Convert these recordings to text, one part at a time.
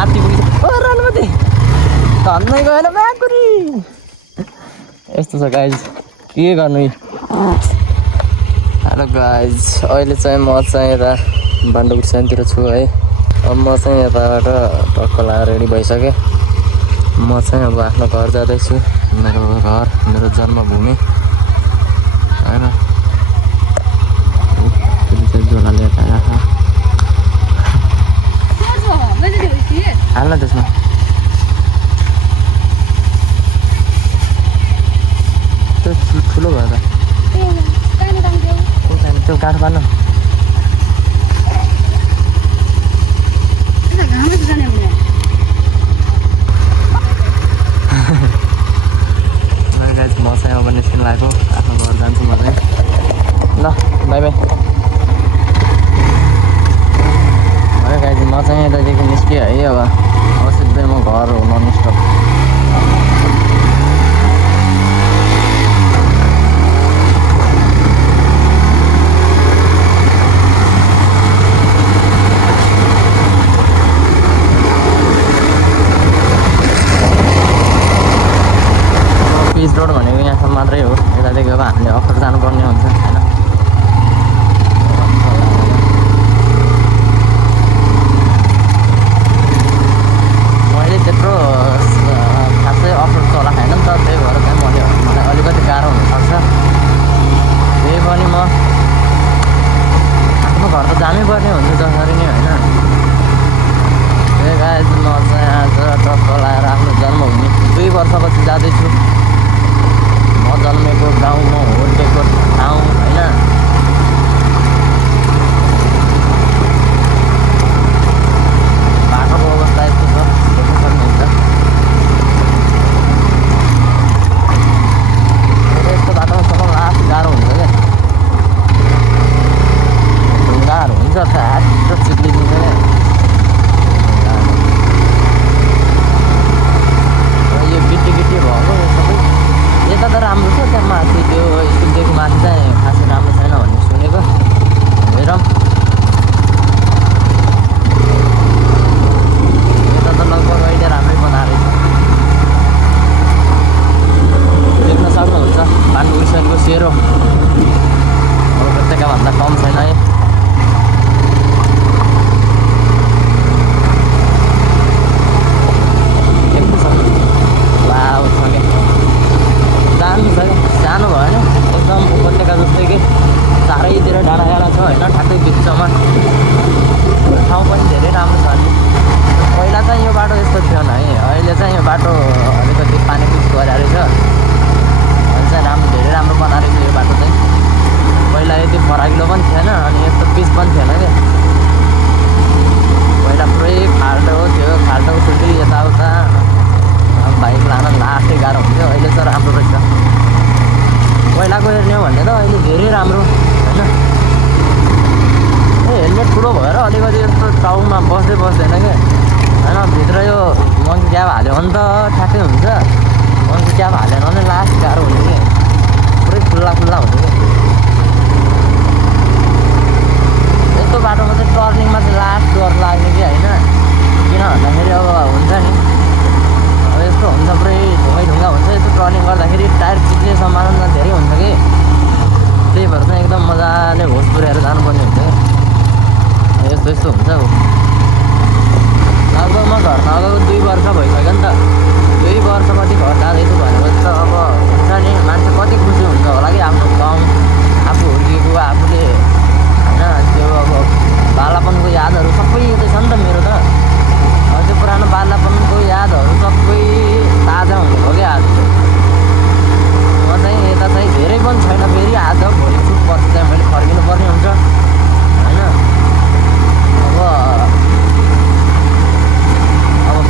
माथि पुगिसक्यो रानुमती धन्नै गएन माकुरी यस्तो छ गाइज के गर्नु हेलो गाइज अहिले चाहिँ म चाहिँ यता बान्डुकुटी सानतिर छु है अब म चाहिँ यताबाट टक्क लाएर रेडी भइसकेँ म चाहिँ अब आफ्नो घर जाँदैछु मेरो घर मेरो जन्मभूमि होइन झोलाले हाल्न त्यसमा त्यो ठुलो भयो त त्यो काठ बाल्नु म चाहिँ अब निस्किनु लागेको आफ्नो घर जान्छु म चाहिँ ल बाई बाई गाइज म चाहिँ यतादेखि निस्केँ है अब सिधै म घर हो नन स्टप पिच रोड भनेको यहाँसम्म मात्रै हो यतादेखि अब हामीले अफर जानुपर्ने हुन्छ होइन मैले त्यत्रो खासै अफर चला छैन नि त त्यही भएर चाहिँ मलाई अलिकति गाह्रो हुनसक्छ त्यही पनि म आफ्नो घर त जानै पर्ने हुन्छ जसरी नै होइन त्यही गाइज म चाहिँ आज टक्क लाएर आफ्नो जन्मभूमि 2 वर्षपछि जाँदैछु म जन्मेको गाउँ म हुर्केको ठाउँ होइन बाटोको अवस्था यस्तो छ देख्न सक्नुहुन्छ यस्तो बाटोमा चलाउन लास्ट गाह्रो हुन्छ क्या ढुङ्गाहरू हुन्छ फ्याट चिप्लिदिन्छ क्या यो गिटी गिटी भएको सबै यता त राम्रो छ त्यहाँ माथि त्यो स्कुलदेखि माथि चाहिँ खासै राम्रो छैन भन्ने सुनेको हेरौँ यता त लगभग अहिले राम्रै बनाएको रहेछ देख्न सक्नुहुन्छ बान्डुकुटी साइडको सेरो अब उपत्यकाभन्दा कम छैन है देख्न सक्नुहुन्छ वाउ छ क्या जानु छ क्या सानो भएन एकदम उपत्यका जस्तै कि चारैतिर डाँडा डाँडा छ होइन ठ्याक्कै बिचमा ठाउँ पनि धेरै राम्रो छ नि पहिला चाहिँ यो बाटो यस्तो थिएन है अहिले चाहिँ यो बाटो अलिकति पानी पिच गरेर रहेछ अहिले चाहिँ राम्रो धेरै राम्रो बनाएको रहेछ यो बाटो चाहिँ पहिला यति फराकिलो पनि थिएन अनि यस्तो पिच पनि थिएन क्या पहिला पुरै खाल्टो थियो खाल्टोको छुट्टी यताउता बाइक लान लास्टै गाह्रो हुन्थ्यो अहिले चाहिँ राम्रो रहेछ पहिलाको हेर्ने हो भने त अहिले धेरै राम्रो होइन हेलमेट ठुलो भएर अलिकति यस्तो टाउमा बस्दैन क्या होइन भित्र यो मङ्की क्याब हाल्यो भने त ठ्याक्कै हुन्छ मङ्की क्याब हालेन भने लास्ट गाह्रो हुने कि पुरै खुल्ला खुल्ला हुने कि यस्तो बाटोमा चाहिँ टर्निङमा चाहिँ लास्ट डर लाग्ने कि होइन किन भन्दाखेरि अब हुन्छ नि अब यस्तो हुन्छ पुरै ढुङ्गा हुन्छ यस्तो टर्निङ गर्दाखेरि टायर चिप्ने सम्भावना धेरै हुन्छ कि त्यही भएर चाहिँ एकदम मजाले होस पुऱ्याएर जानुपर्ने हुन्छ क्या यस्तो हुन्छ हो लगभग म घर नगएको 2 वर्ष भइसक्यो नि त 2 वर्षपछि घर जाँदैछु भनेपछि त अब हुन्छ नि मान्छे कति खुसी हुन्छ होला कि आफ्नो गाउँ आफू हुर्किएको आफूले होइन त्यो अब बालापनको यादहरू सबै यतै छ नि त मेरो त त्यो पुरानो बालापनको यादहरू सबै ताजा हुने हो क्या आज म चाहिँ यता चाहिँ धेरै पनि छैन फेरि आज भोलि छुट पर्छ चाहिँ मैले फर्किनु पर्ने हुन्छ होइन अब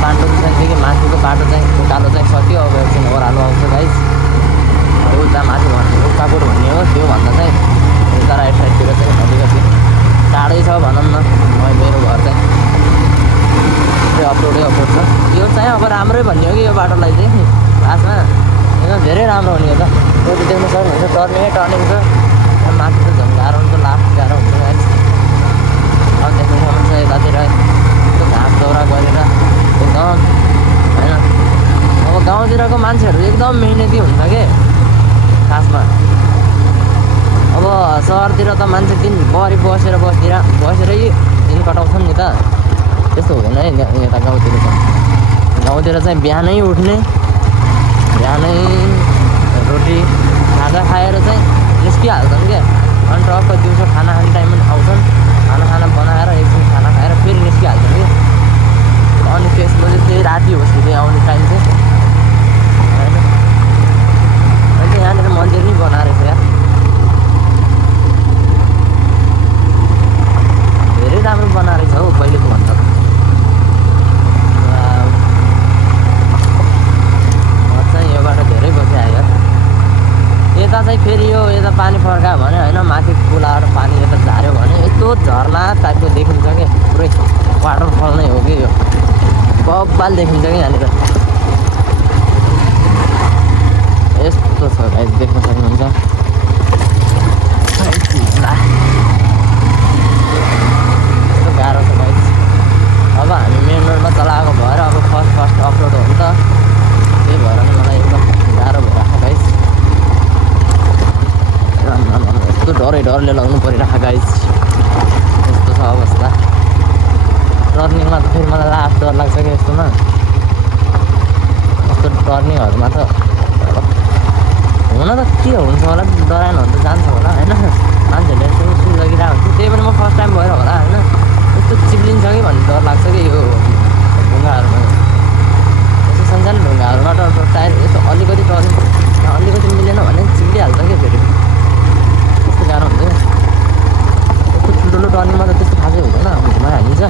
बाटोको साइडदेखि माथिको बाटो चाहिँ उकालो चाहिँ सक्यो अब एकछिन ओह्रालो आउँछ गाइस उता माथि भन्ने उकापुर भन्ने हो त्योभन्दा चाहिँ उता राइट साइडतिर चाहिँ अलिकति टाढै छ भनौँ न मेरो घर चाहिँ अपलोडै अपलोड छ यो चाहिँ अब राम्रै भन्ने हो कि यो बाटोलाई चाहिँ खासमा एकदम धेरै राम्रो हुने हो त रोटी देख्न सक्नुहुन्छ टर्निङ छ माथि त झन् गाह्रो हुन्छ लास्ट गाह्रो हुन्छ गाइस अब देख्न सक्नुहुन्छ यतातिर घाँस दौरा गरेर एकदम मेहनती हुन्छ के खासमा। अब सहरतिर त मान्छे दिनभरि बसेरै दिन कटाउँछन् नि त, त्यस्तो हुँदैन है यता गाउँतिर त। गाउँतिर चाहिँ बिहानै उठ्ने, बिहानै रोटी खाजा खाएर चाहिँ निस्किहाल्छन् क्या। अनि टक्क दिउँसो खाना खाने टाइममा आउँछन्, खाना बनाएर एकछिन खाना खाएर फेरि निस्किहाल्छन् कि। अनि त्यसपछि त्यही राति होस् कि आउने टाइम चाहिँ होइन। अहिले यहाँनिर मन्दिर नि बनाएर छ यार, धेरै राम्रो बनाएर छ हौ पहिलेको भन्दा। म चाहिँ यो बाटो धेरै बसी आयो। यता चाहिँ फेरि यो यता पानी फर्कायो भने होइन, माथि खोलाबाट पानी यता झाऱ्यो भने यस्तो झर्ना टाइपको देखिन्छ कि, पुरै वाटरफल नै हो कि यो, बब्बाल देखिन्छ कि यहाँनिर। यस्तो छ गाइस, देख्न सक्नुहुन्छ। यस्तो गाह्रो छ गाइस। अब हामी मेन रोडमा चलाएको भएर अब फर्स्ट अफरोड हो नि त, त्यही भएर नि मलाई एकदम गाह्रो भइरहेको गाइस। यस्तो डरले लाउनु परिरहेको गाइस, यस्तो छ अवस्था। टर्निङमा त फेरि मलाई लास्ट डर लाग्छ कि यस्तोमा, यस्तो टर्निङहरूमा त हुन त के हुन्छ होला, डराएन भने त जान्छ होला होइन, मान्छेहरूले यसो लगिरहेको हुन्छ। त्यही पनि म फर्स्ट टाइम भएर होला होइन, यस्तो चिप्लिन्छ कि भन्ने डर लाग्छ कि यो ढुङ्गाहरूमा। यस्तो सानसानो ढुङ्गाहरूमा त टायर यस्तो अलिकति मिलेन भने चिप्लिहाल्छ कि फेरि, त्यस्तो गाह्रो हुन्छ। यस्तो ठुल्ठुलो टर्निङमा त त्यस्तो खासै हुँदैन, घुमाइहालिन्छ।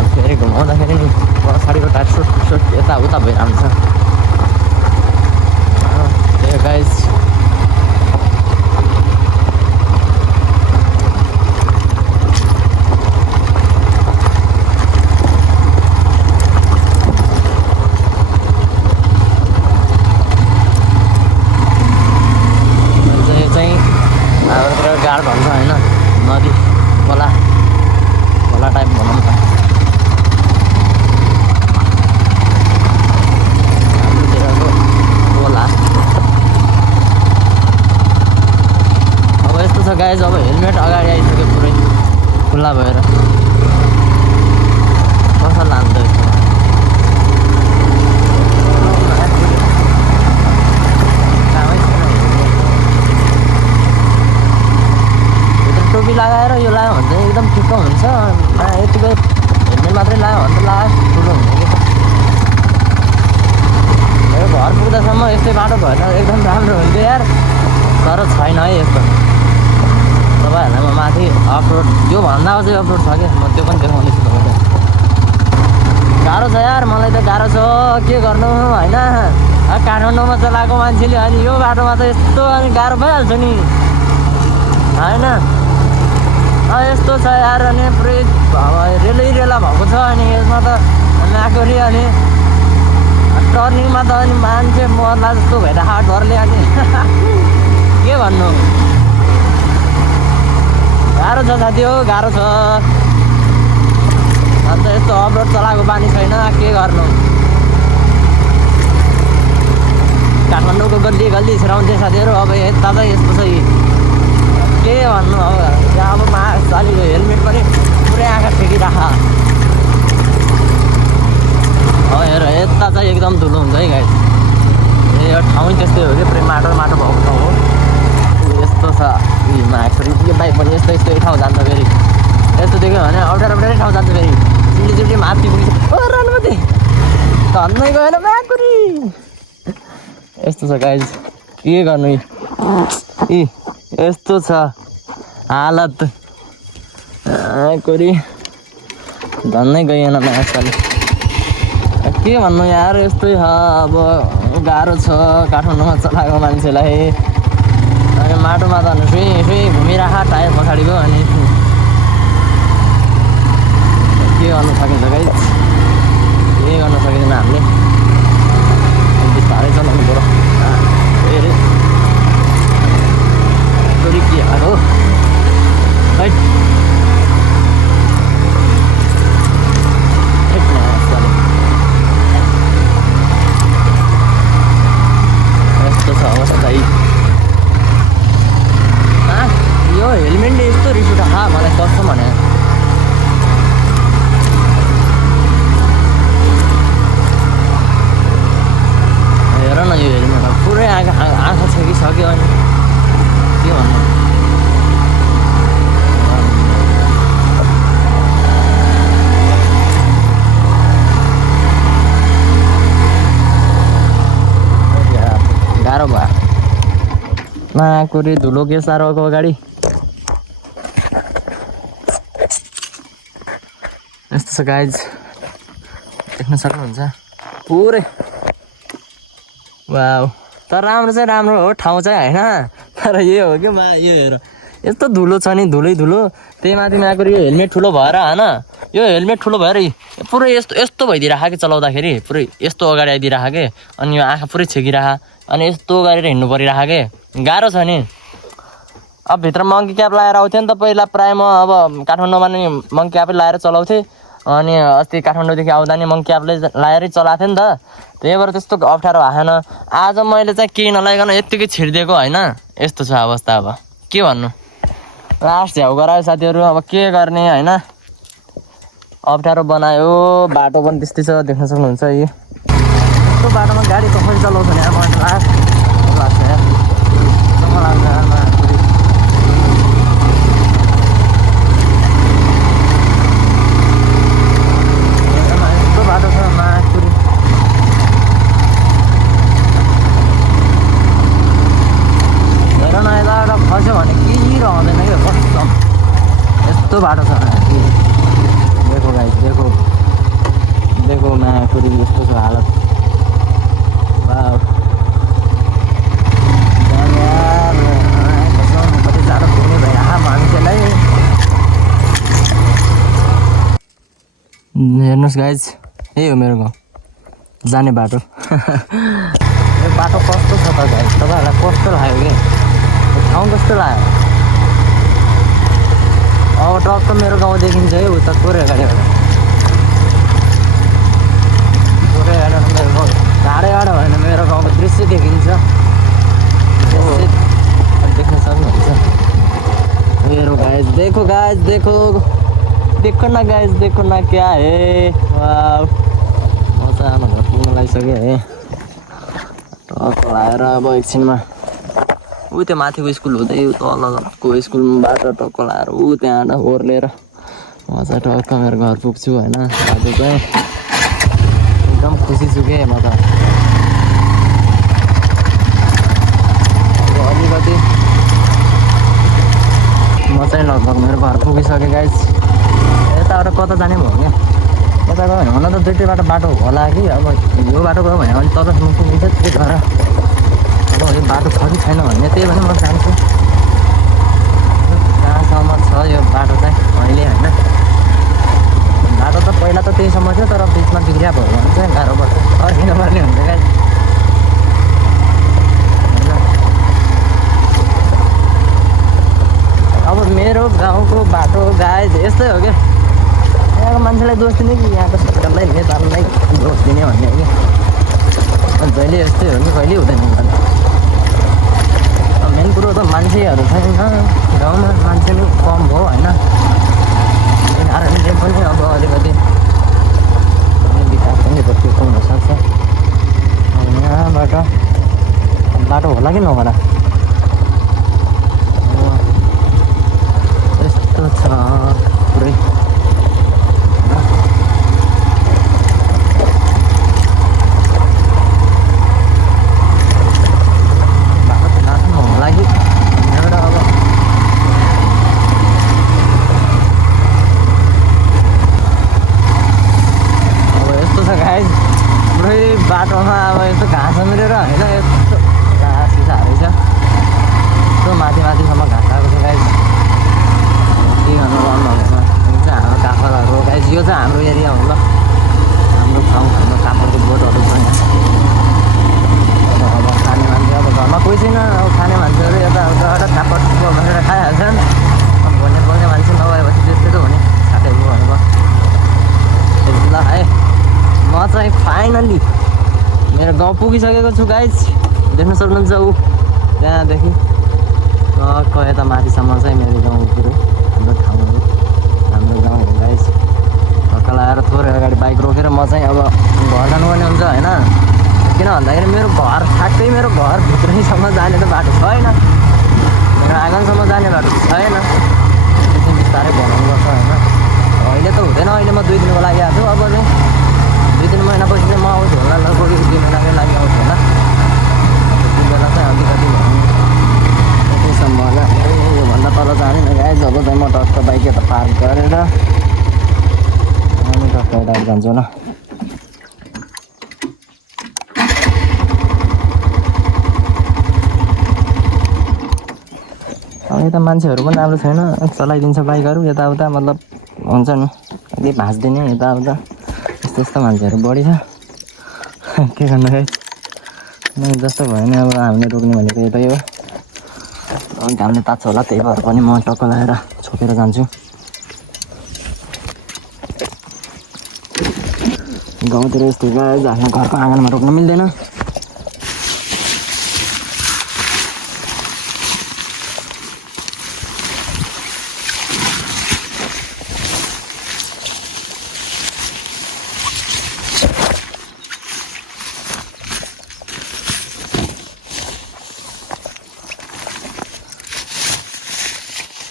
अनि फेरि घुमाउँदाखेरि नि पछाडिको टायर सोट यताउता भइरहन्छ। त्यही गाइस, गाड भन्छ होइन, नदी खोला टाइप भनौँ न। हाम्रोतिरको खोला। अब यस्तो छ गाइस, अब हेलमेट अगाडि आइसक्यो पुरै खुल्ला भएर, कसो लान्छ यसो। टोपी लगाएर यो लगायो भने चाहिँ एकदम ठिक्क हुन्छ। यतिकै हेलमेट मात्रै लगायो भने त लास्ट ठुलो हुन्छ कि। मेरो घर पुग्दासम्म यस्तै बाटो भएन एकदम राम्रो हुन्थ्यो यार, तर छैन है यस्तो। तपाईँहरूलाई म माथि अफरोड योभन्दा अझै अफरोड छ क्या, म त्यो पनि देखाउँदैछु तपाईँलाई। गाह्रो छ यार, मलाई त गाह्रो छ, के गर्नु होइन। काठमाडौँमा चलाएको मान्छेले अनि यो बाटोमा त यस्तो अनि गाह्रो भइहाल्छ नि होइन। यस्तो छ यार, अनि पुरै रेला भएको छ। अनि यसमा त नाकोरी, अनि टर्निङमा त अनि मान्छे मर्ला जस्तो भइरहेको डरले। अनि के भन्नु, गाह्रो छ साथी हो, गाह्रो छ। अन्त यस्तो अफरोड चलाएको बानी छैन, के गर्नु। काठमाडौँको गल्ली छिराउँथे साथीहरू, अब यता चाहिँ यस्तो छ के भन्नु। अब मास्क अलि हेलमेट पनि पुरै आँखा ठेकिराख। हेर यता चाहिँ एकदम धुलो हुन्छ है गाइस। यो ठाउँ त्यस्तै हो कि, पुरै माटो भएको ठाउँ हो। यस्तो छ माछरी, यो बाइक पनि यस्तै ठाउँ जान्छ फेरि। यस्तो देख्यो भने अप्ठ्यारै ठाउँ जान्छ फेरि। चिप्ली माथि पुग्छ, रानुमती धन्नै गएन माकुरी। यस्तो छ गाइस, के गर्नु। यस्तो छ हालत, कोरी धन्नै गएन आजकल। के भन्नु यार, यस्तै छ। अब गाह्रो छ काठमाडौँमा चलाएको मान्छेलाई। अनि माटोमा त सुई घुमिराख टायर पछाडिको, अनि के गर्नु सकिन्छ गाइस, के गर्न सकिँदैन हामीले। बिस्तारै चलाउनु पऱ्यो। फेरि के हो माकुरी धुलो के साह्रोको अगाडि यस्तो छ गाइज, देख्न सक्नुहुन्छ पुरै। वाउ, तर राम्रो चाहिँ राम्रो हो ठाउँ चाहिँ होइन, तर यो हो कि यो हेर यस्तो धुलो छ नि, धुलै धुलो। त्यही माथि माकुरी यो हेलमेट ठुलो भएर होइन, यो हेलमेट ठुलो भएर पुरै यस्तो यस्तो भइदिइराख कि चलाउँदाखेरि पुरै यस्तो अगाडि आइदिइराख कि, अनि यो आँखा पुरै छेकिराख, अनि यस्तो गरेर हिँड्नु परिराख कि, गाह्रो छ नि। अब भित्र मङ्की क्याप लगाएर आउँथेँ नि त पहिला, प्रायः म अब काठमाडौँमा नि मङ्की क्यापै लगाएर चलाउँथेँ। अनि अस्ति काठमाडौँदेखि आउँदा नि मङ्की क्यापले लगाएरै चलाएको थिएँ नि त, त्यही भएर त्यस्तो अप्ठ्यारो आएन। आज मैले चाहिँ केही नलाइकन यत्तिकै छिरिदिएको होइन, यस्तो छ अवस्था। अब के भन्नु, लास्ट झ्याउ गरायो साथीहरू, अब के गर्ने होइन, अप्ठ्यारो बनायो। बाटो पनि त्यस्तै छ, देख्न सक्नुहुन्छ। यस्तो बाटोमा गाडी कसरी चलाउँछ नि, अब लास्ट लाग्छ यार, यस्तो बाटो छ माकुरी। हेर न, यताबाट खस्यो भने केही रहँदैन क्या, कस्तो यस्तो बाटो छ। देखो गाइस, देखो देखो माकुरी यस्तो छ हालत। वाउ, कति जाडो पुग्ने भइरह मान्छेलाई। हेर्नुहोस् गाइज, यही हो मेरो गाउँ जाने बाटो। यो बाटो कस्तो छ त गाइज, तपाईँहरूलाई कस्तो लाग्यो कि, ठाउँ कस्तो लाग्यो? अब टक्क मेरो गाउँ देखिन्छ है उता पुरै अगाडिबाट, पुरै अगाडिबाट मेरो गाउँ, टाढैबाट होइन मेरो गाउँको दृश्य देखिन्छ, देख्न सक्नुहुन्छ। मेरो गाइज देखो, गाइज देखो, देखो न गाइज, देखो न क्या है। वाउ, म चाहिँ आमा घर पुग्न लागिसकेँ है, टक्क लगाएर अब एकछिनमा ऊ त्यो माथिको स्कुल हुँदै तलको स्कुलबाट टक्क लगाएर ऊ त्यहाँबाट ओर्लेर म चाहिँ टक्क मेरो घर पुग्छु होइन। आज चाहिँ एकदम खुसी छु के म त। अलिकति म चाहिँ लगभग मेरो घर पुगिसकेँ गाइस। यताबाट कता जाने भयो क्या, यता गयो भने हुन त दुइटै बाटो होला कि, अब यो बाटो गयो भने अलिक तलसम्म पुगिन्छ त्यही भएर अब यो बाटो छ कि छैन भन्ने, त्यही भएर म जान्छु कहाँसम्म छ यो बाटो चाहिँ अहिले होइन। बाटो त पहिला त त्यहीसम्म थियो, तर बिचमा बिग्रिया भयो भने चाहिँ गाह्रोबाट फर्किनुपर्ने हुन्छ क्या। अब मेरो गाउँको बाटो गाइज यस्तै हो क्या, यहाँको मान्छेलाई दोष दिने कि यहाँको सरकारलाई नेतालाई दोष दिने भन्ने हो कि, जहिले यस्तै हो कि कहिले हुँदैन। मेन कुरो त मान्छेहरू छैन गाउँमा, मान्छे पनि कम भयो होइन, त्यही कारणले पनि अब अलिकति विकास पनि रोकिएको हुनसक्छ। यहाँबाट बाटो होला कि नहोला, यस्तो छ पुरै। बाटोमा अब यस्तो घाँस उम्रेर होइन, यस्तो घाँस हिसाबहरू छ, यस्तो माथि माथिसम्म घाँस आएको छ गाइज। के गर्नु भन्नुहुन्छ, यो चाहिँ हाम्रो काफरहरू हो गाइज, यो चाहिँ हाम्रो एरिया हो ल, हाम्रो ठाउँ, हाम्रो काफरको बोटहरू छ यहाँ। अब खाने मान्छे अब घरमा कोही छैन, अब खाने मान्छेहरू यताउताबाट काफर बसेर खाइहाल्छन्। अब भन्ने बोल्ने मान्छे नभएपछि त्यस्तै त हुने, साथै भयो ल है। म चाहिँ फाइनल्ली मेरो गाउँ पुगिसकेको छु गाइज, देख्न सक्नुहुन्छ ऊ त्यहाँदेखि टक्क यता माथिसम्म चाहिँ मेरो गाउँ पुरै हाम्रो ठाउँहरू, हाम्रो गाउँ हो गाइज। टक्क लगाएर थोरै अगाडि बाइक रोकेर म चाहिँ अब घर जानुपर्ने हुन्छ होइन, किन भन्दाखेरि मेरो घर ठ्याक्कै मेरो घरभित्रैसम्म जाने त बाटो छैन, मेरो आँगनसम्म जाने बाटो छैन, त्यसै बिस्तारै बनाउनुपर्छ होइन। अहिले त हुँदैन, अहिले म 2 दिनको लागि आएको छु, अब चाहिँ 2-3 महिनापछि चाहिँ म आउँछु होला, लगभग 1-2 महिनाकै लागि आउँछु होला। त्यति बेला चाहिँ अलिकति जान्छु होला। अब यता मान्छेहरू पनि राम्रो छैन, चलाइदिन्छ बाइकहरू यताउता, मतलब हुन्छ नि अलि भाँच्दिने यताउता, यस्तो यस्तो मान्छेहरू बढी छ। के गर्नु खै जस्तो भयो नि, अब हामीले रोक्ने भनेको यतै हो। घामले तात्छ होला, त्यही भएर पनि म टक्क लगाएर छोपेर जान्छु। गाउँतिर यस्तो गाई झाल्न घरको आँगनमा रोक्न मिल्दैन।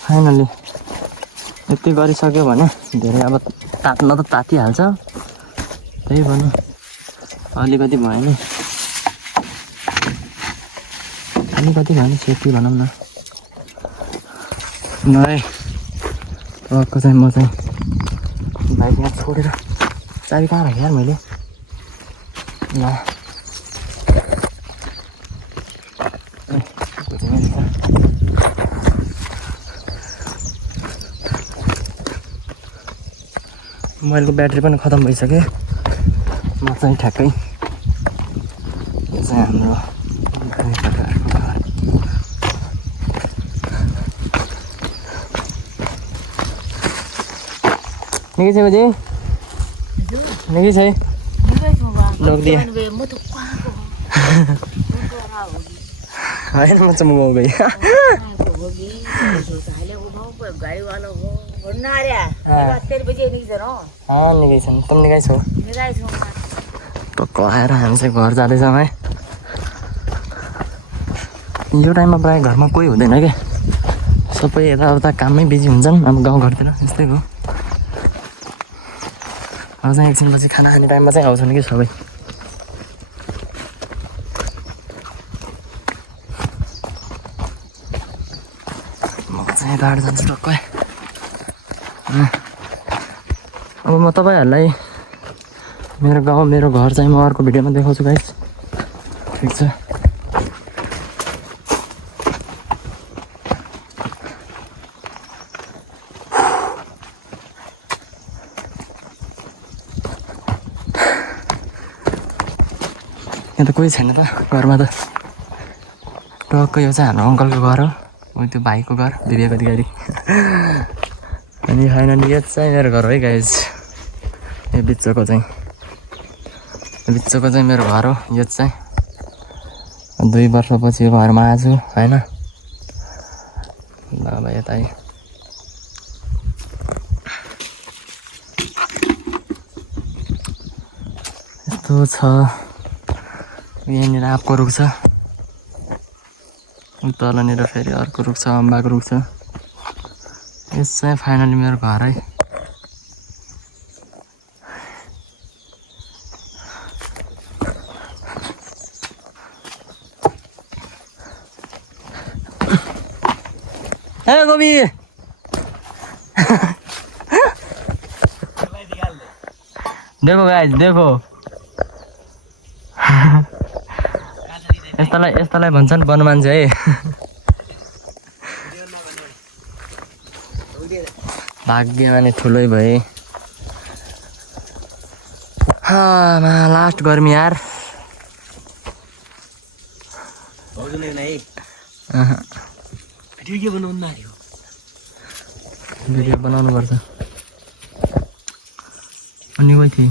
फाइनली यति गरिसक्यो भने धेरै अब तात्न त तातिहाल्छ, त्यही भनौँ अलिकति भयो नि, अलिकति भयो नि सेफ्टी भनौँ न। है टक्क चाहिँ म चाहिँ बाइक यहाँ छोडेर चाबी कहाँ राखेँ यार मैले, ल मोबाइलको ब्याट्री पनि खतम भइसक्यो। म चाहिँ ठ्याक्कै यो चाहिँ हाम्रो निकै छ बजे निकै छ लोक दिए होइन म चाहिँ गाउँ गएँ। निकै छन्, तुम निकै छौ? टक्क आएर हामी चाहिँ घर जाँदैछौँ है। यो टाइममा प्रायः घरमा कोही हुँदैन क्या, सबै यताउता काममै बिजी हुन्छन्। अब गाउँघरतिर यस्तै हो। अब चाहिँ एकछिनपछि खाना खाने टाइममा चाहिँ आउँछन् कि सबै। म चाहिँ यताबाट जान्छु टक्कै। अब म तपाईँहरूलाई मेरो गाउँ मेरो घर चाहिँ म अर्को भिडियोमा देखाउँछु गाइस, ठिक छ। यहाँ त कोही छैन त घरमा त, टक्क यो चाहिँ हाम्रो अङ्कलको घर हो, ऊ त्यो भाइको घर विवेक अधिकारी। अनि फाइनली यो चाहिँ मेरो घर है गाइस, यो बिचको चाहिँ मेरो घर हो। यो चाहिँ 2 वर्षपछि यो घरमा आएको छु होइन। ल अब यता यस्तो छ, यहाँनिर आँपको रुख छ, तलनिर फेरि अर्को रुख छ, अम्बाको रुख छ। यस चाहिँ फाइनली मेरो घर है। हे गोबी देखो गाइस देखो, यस्तालाई भन्छन् वन मान्छे है। भाग्य माने ठुलै भए। लास्ट गर्मी यार। भिडियो बनाउनु पर्छ। अनि गइ थिए